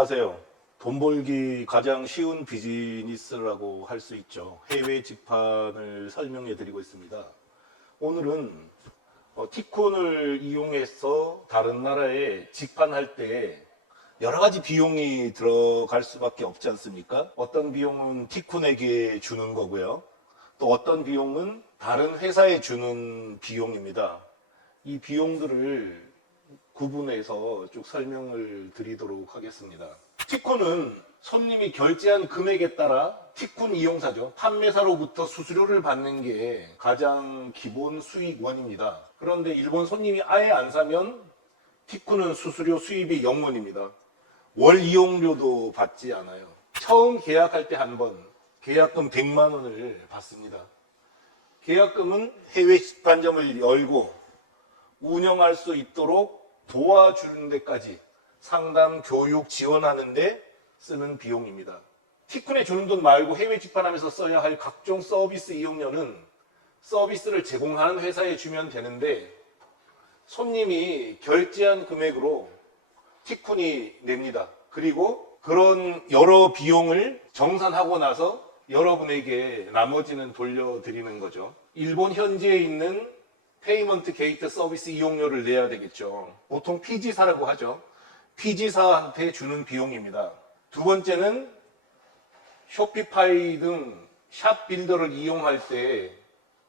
안녕하세요. 돈 벌기 가장 쉬운 비즈니스라고 할 수 있죠. 해외 직판을 설명해 드리고 있습니다. 오늘은 티콘을 이용해서 다른 나라에 직판할 때 여러 가지 비용이 들어갈 수밖에 없지 않습니까? 어떤 비용은 티콘에게 주는 거고요. 또 어떤 비용은 다른 회사에 주는 비용입니다. 이 비용들을 구분해서 쭉 설명을 드리도록 하겠습니다. 티콘은 손님이 결제한 금액에 따라 티콘 이용사죠. 판매사로부터 수수료를 받는 게 가장 기본 수익원입니다. 그런데 일본 손님이 아예 안 사면 티콘은 수수료 수입이 0원입니다. 월 이용료도 받지 않아요. 처음 계약할 때 한 번 계약금 100만 원을 받습니다. 계약금은 해외 직판점을 열고 운영할 수 있도록 도와주는 데까지 상담, 교육, 지원하는 데 쓰는 비용입니다. 티콘에 주는 돈 말고 해외 직판하면서 써야 할 각종 서비스 이용료는 서비스를 제공하는 회사에 주면 되는데 손님이 결제한 금액으로 티콘이 냅니다. 그리고 그런 여러 비용을 정산하고 나서 여러분에게 나머지는 돌려드리는 거죠. 일본 현지에 있는 페이먼트 게이트 서비스 이용료를 내야 되겠죠. 보통 피지사라고 하죠. 피지사한테 주는 비용입니다. 두 번째는 쇼피파이 등 샵 빌더를 이용할 때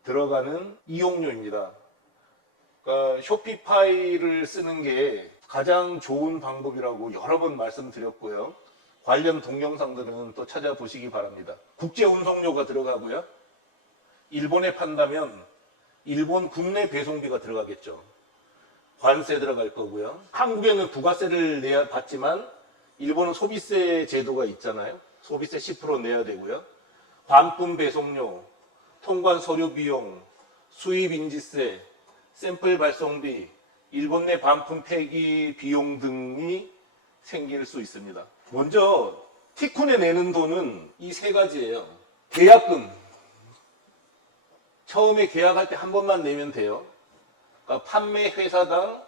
들어가는 이용료입니다. 그러니까 쇼피파이를 쓰는 게 가장 좋은 방법이라고 여러 번 말씀드렸고요. 관련 동영상들은 또 찾아보시기 바랍니다. 국제 운송료가 들어가고요. 일본에 판다면 일본 국내 배송비가 들어가겠죠. 관세 들어갈 거고요. 한국에는 부가세를 내야 받지만 일본은 소비세 제도가 있잖아요. 소비세 10% 내야 되고요. 반품 배송료, 통관 서류 비용, 수입 인지세, 샘플 발송비, 일본 내 반품 폐기 비용 등이 생길 수 있습니다. 먼저 티콘에 내는 돈은 이 세 가지예요. 계약금. 처음에 계약할 때 한 번만 내면 돼요. 그러니까 판매 회사당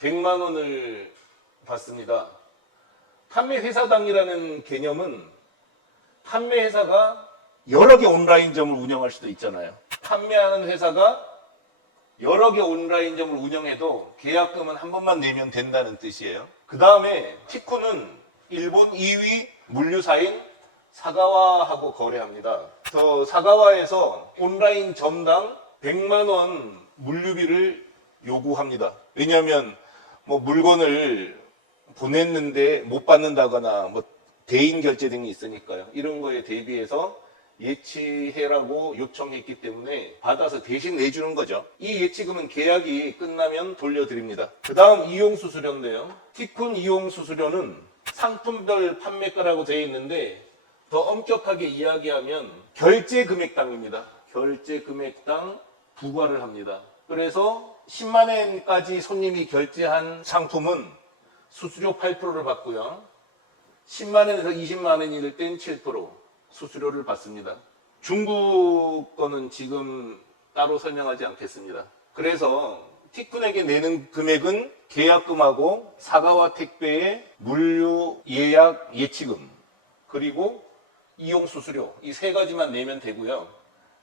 100만 원을 받습니다. 판매 회사당이라는 개념은 판매 회사가 여러 개 온라인점을 운영할 수도 있잖아요. 판매하는 회사가 여러 개 온라인점을 운영해도 계약금은 한 번만 내면 된다는 뜻이에요. 그 다음에 티콘은 일본 2위 물류사인 사가와하고 거래합니다. 저 사가와에서 온라인 점당 100만 원 물류비를 요구합니다. 왜냐하면 뭐 물건을 보냈는데 못 받는다거나 뭐 대인 결제 등이 있으니까요. 이런 거에 대비해서 예치해라고 요청했기 때문에 받아서 대신 내주는 거죠. 이 예치금은 계약이 끝나면 돌려드립니다. 그 다음 이용수수료인데요. 티콘 이용수수료는 상품별 판매가라고 되어 있는데 더 엄격하게 이야기하면 결제 금액당입니다. 결제 금액당 부과를 합니다. 그래서 10만 엔까지 손님이 결제한 상품은 수수료 8%를 받고요. 10만 엔에서 20만 엔이 될 땐 7% 수수료를 받습니다. 중국 거는 지금 따로 설명하지 않겠습니다. 그래서 티콘에게 내는 금액은 계약금하고 사가와 택배의 물류 예약 예치금 그리고 이용수수료 이 세 가지만 내면 되고요.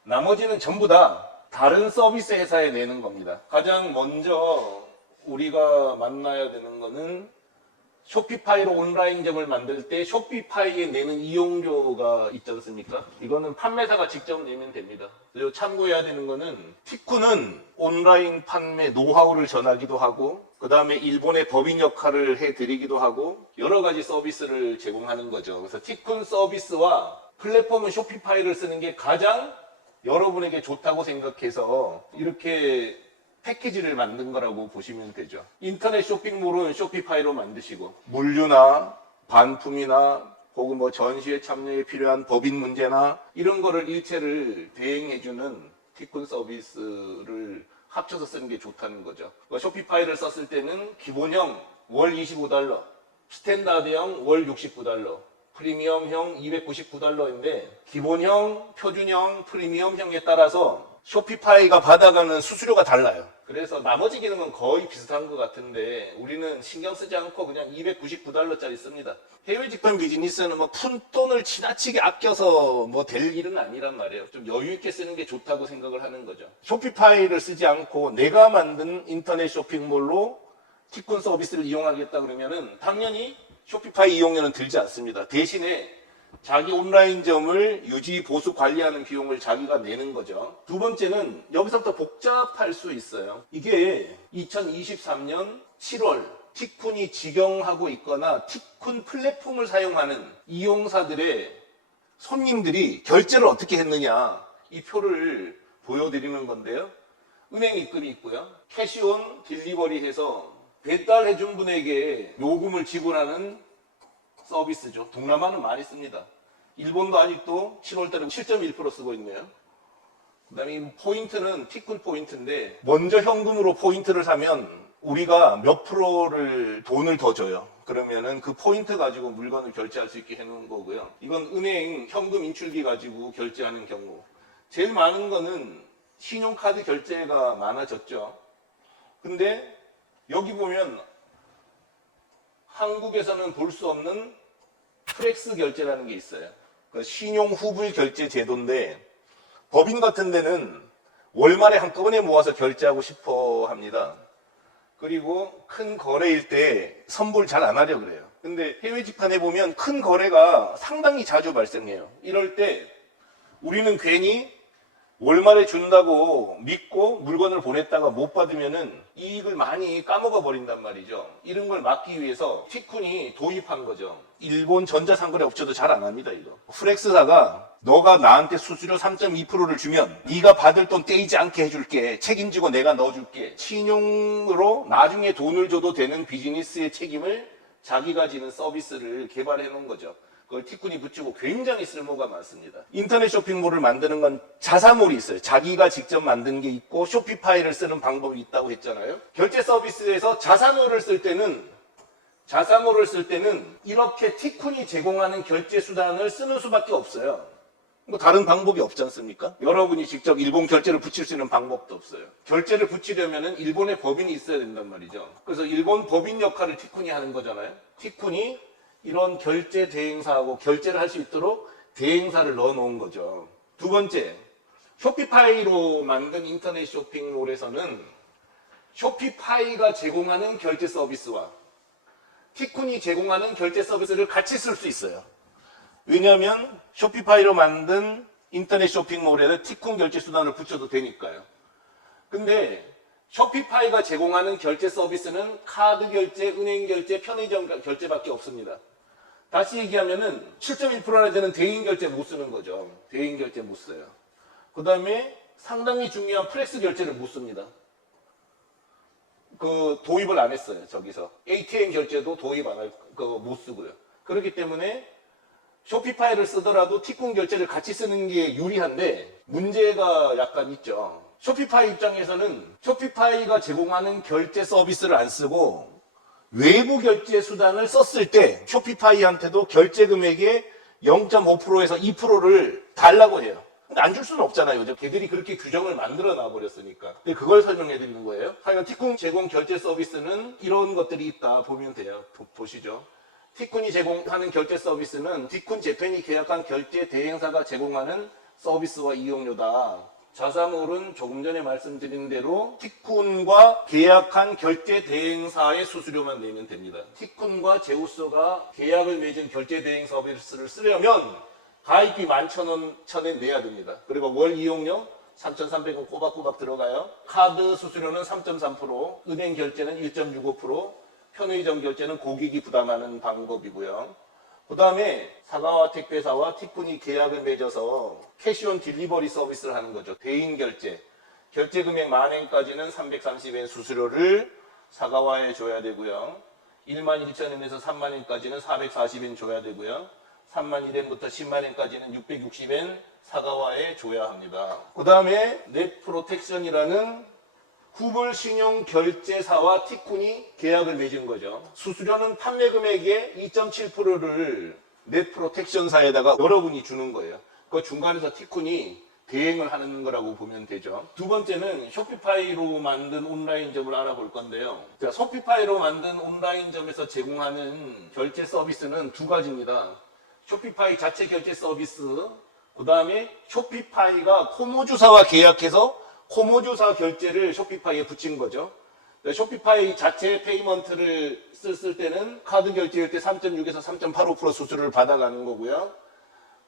나머지는 전부 다 다른 서비스 회사에 내는 겁니다. 가장 먼저 우리가 만나야 되는 거는 쇼피파이로 온라인점을 만들 때 쇼피파이에 내는 이용료가 있지 않습니까? 이거는 판매사가 직접 내면 됩니다. 그리고 참고해야 되는 거는 티콘은 온라인 판매 노하우를 전하기도 하고 그 다음에 일본의 법인 역할을 해드리기도 하고 여러 가지 서비스를 제공하는 거죠. 그래서 티콘 서비스와 플랫폼은 쇼피파이를 쓰는 게 가장 여러분에게 좋다고 생각해서 이렇게 패키지를 만든 거라고 보시면 되죠. 인터넷 쇼핑몰은 쇼피파이로 만드시고 물류나 반품이나 혹은 뭐 전시회 참여에 필요한 법인 문제나 이런 거를 일체를 대행해주는 티콘 서비스를 합쳐서 쓰는 게 좋다는 거죠. 쇼피파이를 썼을 때는 기본형 월 25달러, 스탠다드형 월 69달러, 프리미엄형 299달러인데 기본형, 표준형, 프리미엄형에 따라서 쇼피파이가 받아가는 수수료가 달라요. 그래서 나머지 기능은 거의 비슷한 것 같은데 우리는 신경 쓰지 않고 그냥 299달러짜리 씁니다. 해외 직판 비즈니스는 뭐 푼돈을 지나치게 아껴서 뭐 될 일은 아니란 말이에요. 좀 여유 있게 쓰는 게 좋다고 생각을 하는 거죠. 쇼피파이를 쓰지 않고 내가 만든 인터넷 쇼핑몰로 티쿤 서비스를 이용하겠다 그러면은 당연히 쇼피파이 이용료는 들지 않습니다. 대신에 자기 온라인점을 유지, 보수, 관리하는 비용을 자기가 내는 거죠. 두 번째는 여기서부터 복잡할 수 있어요. 이게 2023년 7월 티쿤이 직영하고 있거나 티쿤 플랫폼을 사용하는 이용사들의 손님들이 결제를 어떻게 했느냐 이 표를 보여드리는 건데요. 은행 입금이 있고요. 캐시온 딜리버리 해서 배달해준 분에게 요금을 지불하는 서비스죠. 동남아는 많이 씁니다. 일본도 아직도 7월달은 7.1% 쓰고 있네요. 그 다음에 포인트는 티쿤 포인트인데 먼저 현금으로 포인트를 사면 우리가 몇 프로를 돈을 더 줘요. 그러면은 그 포인트 가지고 물건을 결제할 수 있게 해놓은 거고요. 이건 은행 현금 인출기 가지고 결제하는 경우. 제일 많은 거는 신용카드 결제가 많아졌죠. 근데 여기 보면 한국에서는 볼 수 없는 프렉스 결제라는 게 있어요. 신용 후불 결제 제도인데 법인 같은 데는 월말에 한꺼번에 모아서 결제하고 싶어 합니다. 그리고 큰 거래일 때 선불 잘 안 하려 그래요. 근데 해외 직판에 보면 큰 거래가 상당히 자주 발생해요. 이럴 때 우리는 괜히 월말에 준다고 믿고 물건을 보냈다가 못 받으면은 이익을 많이 까먹어 버린단 말이죠. 이런 걸 막기 위해서 티쿤이 도입한 거죠. 일본 전자상거래 업체도 잘 안 합니다, 이거. 프렉스사가 너가 나한테 수수료 3.2%를 주면 네가 받을 돈 떼이지 않게 해줄게. 책임지고 내가 넣어줄게. 신용으로 나중에 돈을 줘도 되는 비즈니스의 책임을 자기가 지는 서비스를 개발해 놓은 거죠. 그걸 티쿤이 붙이고 굉장히 쓸모가 많습니다. 인터넷 쇼핑몰을 만드는 건 자사몰이 있어요. 자기가 직접 만든 게 있고 쇼피파이를 쓰는 방법이 있다고 했잖아요. 결제 서비스에서 자사몰을 쓸 때는 이렇게 티쿤이 제공하는 결제 수단을 쓰는 수밖에 없어요. 뭐 다른 방법이 없지 않습니까? 여러분이 직접 일본 결제를 붙일 수 있는 방법도 없어요. 결제를 붙이려면 일본의 법인이 있어야 된단 말이죠. 그래서 일본 법인 역할을 티쿤이 하는 거잖아요. 티쿤이 이런 결제 대행사하고 결제를 할 수 있도록 대행사를 넣어 놓은 거죠. 두 번째, 쇼피파이로 만든 인터넷 쇼핑몰에서는 쇼피파이가 제공하는 결제 서비스와 티쿤이 제공하는 결제 서비스를 같이 쓸 수 있어요. 왜냐하면 쇼피파이로 만든 인터넷 쇼핑몰에는 티쿤 결제 수단을 붙여도 되니까요. 근데 쇼피파이가 제공하는 결제 서비스는 카드 결제, 은행 결제, 편의점 결제밖에 없습니다. 다시 얘기하면은 7.1%나 되는 대인 결제 못 쓰는 거죠. 대인 결제 못 써요. 그 다음에 상당히 중요한 플렉스 결제를 못 씁니다. 도입을 안 했어요. 저기서 ATM 결제도 도입 안 할, 못 쓰고요. 그렇기 때문에 쇼피파이를 쓰더라도 티쿤 결제를 같이 쓰는 게 유리한데 문제가 약간 있죠. 쇼피파이 입장에서는 쇼피파이가 제공하는 결제 서비스를 안 쓰고 외부 결제 수단을 썼을 때 쇼피파이한테도 결제 금액의 0.5%에서 2%를 달라고 해요. 근데 안 줄 수는 없잖아요. 이제 걔들이 그렇게 규정을 만들어 놔버렸으니까. 근데 그걸 설명해 드리는 거예요. 하여간 티쿤 제공 결제 서비스는 이런 것들이 있다 보면 돼요. 보시죠. 티쿤이 제공하는 결제 서비스는 티쿤 재팬이 계약한 결제 대행사가 제공하는 서비스와 이용료다. 자사몰은 조금 전에 말씀드린 대로 티쿤과 계약한 결제 대행사의 수수료만 내면 됩니다. 티쿤과 제우스가 계약을 맺은 결제 대행 서비스를 쓰려면 가입비 11,000원 내야 됩니다. 그리고 월 이용료 3,300원 꼬박꼬박 들어가요. 카드 수수료는 3.3%, 은행 결제는 1.65%, 편의점 결제는 고객이 부담하는 방법이고요. 그 다음에 사가와 택배사와 티쿤이 계약을 맺어서 캐시온 딜리버리 서비스를 하는 거죠. 대인 결제. 결제 금액 10,000엔까지는 330엔 수수료를 사가와에 줘야 되고요. 11,000엔에서 30,000엔까지는 440엔 줘야 되고요. 31,000엔부터 100,000엔까지는 660엔 사가와에 줘야 합니다. 그 다음에 넷 프로텍션이라는 후불 신용 결제사와 티쿤이 계약을 맺은 거죠. 수수료는 판매 금액의 2.7%를 넷 프로텍션사에다가 여러분이 주는 거예요. 그 중간에서 티쿤이 대행을 하는 거라고 보면 되죠. 두 번째는 쇼피파이로 만든 온라인점을 알아볼 건데요. 자, 쇼피파이로 만든 온라인점에서 제공하는 결제 서비스는 두 가지입니다. 쇼피파이 자체 결제 서비스, 그 다음에 쇼피파이가 코모주사와 계약해서 코모주사 결제를 쇼피파이에 붙인 거죠. 쇼피파이 자체 페이먼트를 쓸 때는 카드 결제일 때 3.6에서 3.85% 수수료를 받아가는 거고요.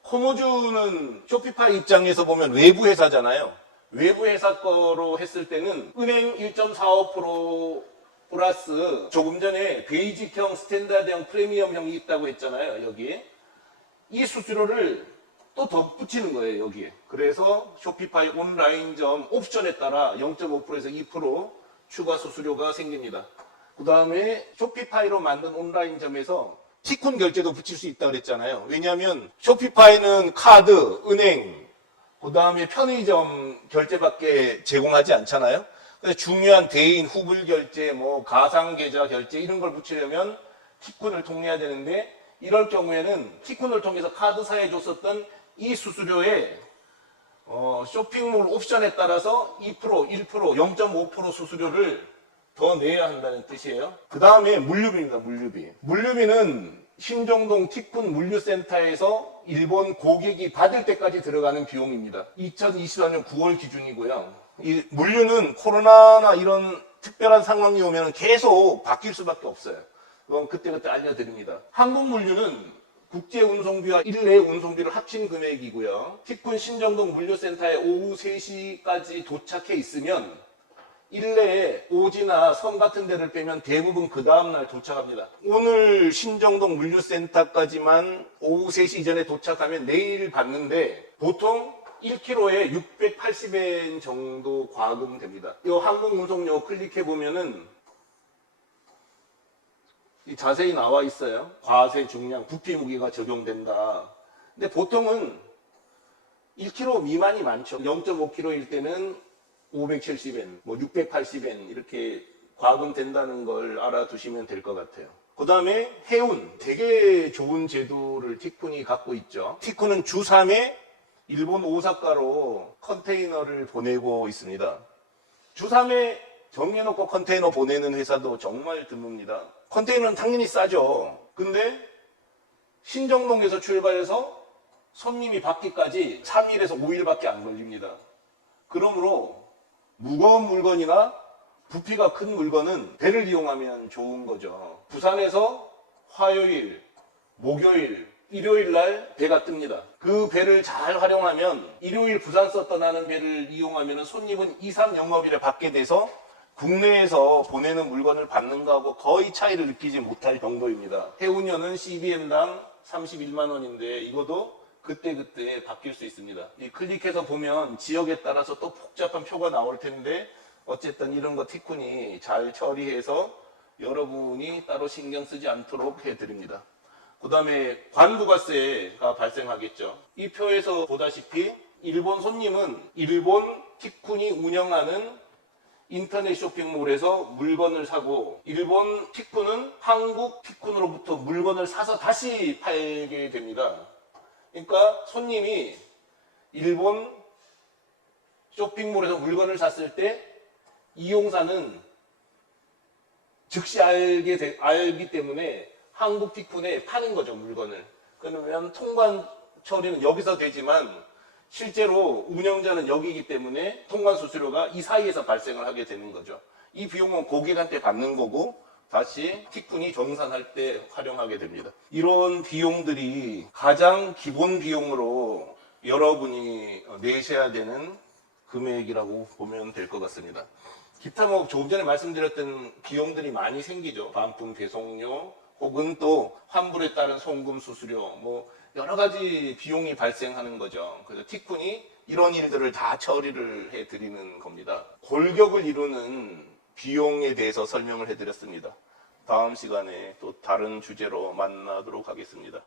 코모주는 쇼피파이 입장에서 보면 외부 회사잖아요. 외부 회사 거로 했을 때는 은행 1.45% 플러스 조금 전에 베이직형, 스탠다드형, 프리미엄형이 있다고 했잖아요. 여기에. 이 수수료를 또 덧붙이는 거예요. 여기에. 그래서 쇼피파이 온라인점 옵션에 따라 0.5%에서 2% 추가 수수료가 생깁니다. 그 다음에 쇼피파이로 만든 온라인점에서 티쿤 결제도 붙일 수 있다고 그랬잖아요. 왜냐하면 쇼피파이는 카드, 은행, 그 다음에 편의점 결제밖에 제공하지 않잖아요. 그래서 중요한 대인, 후불 결제, 뭐 가상계좌 결제 이런 걸 붙이려면 티쿤을 통해야 되는데 이럴 경우에는 티쿤을 통해서 카드사에 줬었던 이 수수료에 쇼핑몰 옵션에 따라서 2%, 1%, 0.5% 수수료를 더 내야 한다는 뜻이에요. 그 다음에 물류비입니다. 물류비. 물류비는 신정동 티쿤 물류센터에서 일본 고객이 받을 때까지 들어가는 비용입니다. 2024년 9월 기준이고요. 이 물류는 코로나나 이런 특별한 상황이 오면 계속 바뀔 수밖에 없어요. 그건 그때그때 알려드립니다. 항공물류는 국제 운송비와 일례 운송비를 합친 금액이고요. 티쿤 신정동 물류센터에 오후 3시까지 도착해 있으면 일례에 오지나 섬 같은 데를 빼면 대부분 그 다음날 도착합니다. 오늘 신정동 물류센터까지만 오후 3시 이전에 도착하면 내일 받는데 보통 1kg에 680엔 정도 과금됩니다. 이 항공운송료 클릭해보면은 자세히 나와 있어요. 과세 중량, 부피 무게가 적용된다. 근데 보통은 1kg 미만이 많죠. 0.5kg일 때는 570엔, 뭐 680엔 이렇게 과금된다는 걸 알아두시면 될 것 같아요. 그 다음에 해운, 되게 좋은 제도를 티쿤이 갖고 있죠. 티쿤은 주 3회 일본 오사카로 컨테이너를 보내고 있습니다. 주 3회 정해놓고 컨테이너 보내는 회사도 정말 드뭅니다. 컨테이너는 당연히 싸죠. 근데 신정동에서 출발해서 손님이 받기까지 3일에서 5일밖에 안 걸립니다. 그러므로 무거운 물건이나 부피가 큰 물건은 배를 이용하면 좋은 거죠. 부산에서 화요일, 목요일, 일요일 날 배가 뜹니다. 그 배를 잘 활용하면 일요일 부산서 떠나는 배를 이용하면 손님은 2, 3 영업일에 받게 돼서 국내에서 보내는 물건을 받는 거하고 거의 차이를 느끼지 못할 정도입니다. 해운료는 CBM당 31만 원인데 이것도 그때그때 바뀔 수 있습니다. 이 클릭해서 보면 지역에 따라서 또 복잡한 표가 나올 텐데 어쨌든 이런 거 티쿤이 잘 처리해서 여러분이 따로 신경 쓰지 않도록 해드립니다. 그 다음에 관부가세가 발생하겠죠. 이 표에서 보다시피 일본 손님은 일본 티쿤이 운영하는 인터넷 쇼핑몰에서 물건을 사고 일본 티쿤은 한국 티쿤으로부터 물건을 사서 다시 팔게 됩니다. 그러니까 손님이 일본 쇼핑몰에서 물건을 샀을 때 이용사는 즉시 알기 때문에 한국 티쿤에 파는 거죠, 물건을. 그러면 통관 처리는 여기서 되지만 실제로 운영자는 여기이기 때문에 통관 수수료가 이 사이에서 발생을 하게 되는 거죠. 이 비용은 고객한테 받는 거고 다시 티쿤이 정산할 때 활용하게 됩니다. 이런 비용들이 가장 기본 비용으로 여러분이 내셔야 되는 금액이라고 보면 될 것 같습니다. 기타 뭐 조금 전에 말씀드렸던 비용들이 많이 생기죠. 반품 배송료 혹은 또 환불에 따른 송금 수수료 뭐 여러 가지 비용이 발생하는 거죠. 그래서 티쿤이 이런 일들을 다 처리를 해드리는 겁니다. 골격을 이루는 비용에 대해서 설명을 해드렸습니다. 다음 시간에 또 다른 주제로 만나도록 하겠습니다.